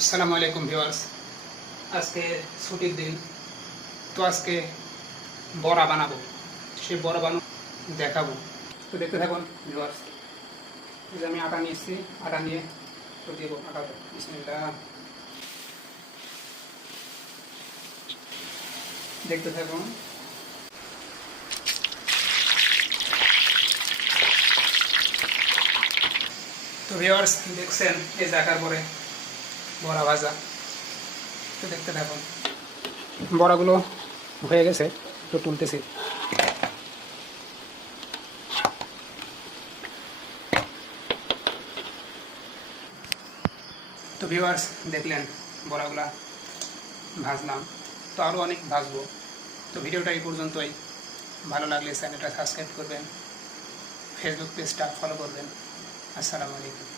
আসসালামু আলাইকুম ভিউয়ার্স। আজকে ছুটির দিন, তো আজকে বড়া বানাবো। সেই বড়া বানাবো দেখাবো, তো দেখতে থাকুন ভিউয়ার্স। এই যে আমি আটা নিয়েছি, আটা নিয়ে তো দেবো আটা। বিসমিল্লাহ, দেখতে থাকুন। তো ভিউয়ার্স দেখছেন এই জায়গার পরে বড়া ভাজা, তো দেখতে থাকুন। বড়াগুলো হয়ে গেছে, তো তুলতেছি। তো ভিউয়ার্স দেখলেন বড়াগুলা ভাজলাম, তো আরও অনেক ভাজবো। তো ভিডিওটা এই পর্যন্তই। ভালো লাগলে চ্যানেলটা সাবস্ক্রাইব করবেন, ফেসবুক পেজটা ফলো করবেন। আসসালামু আলাইকুম।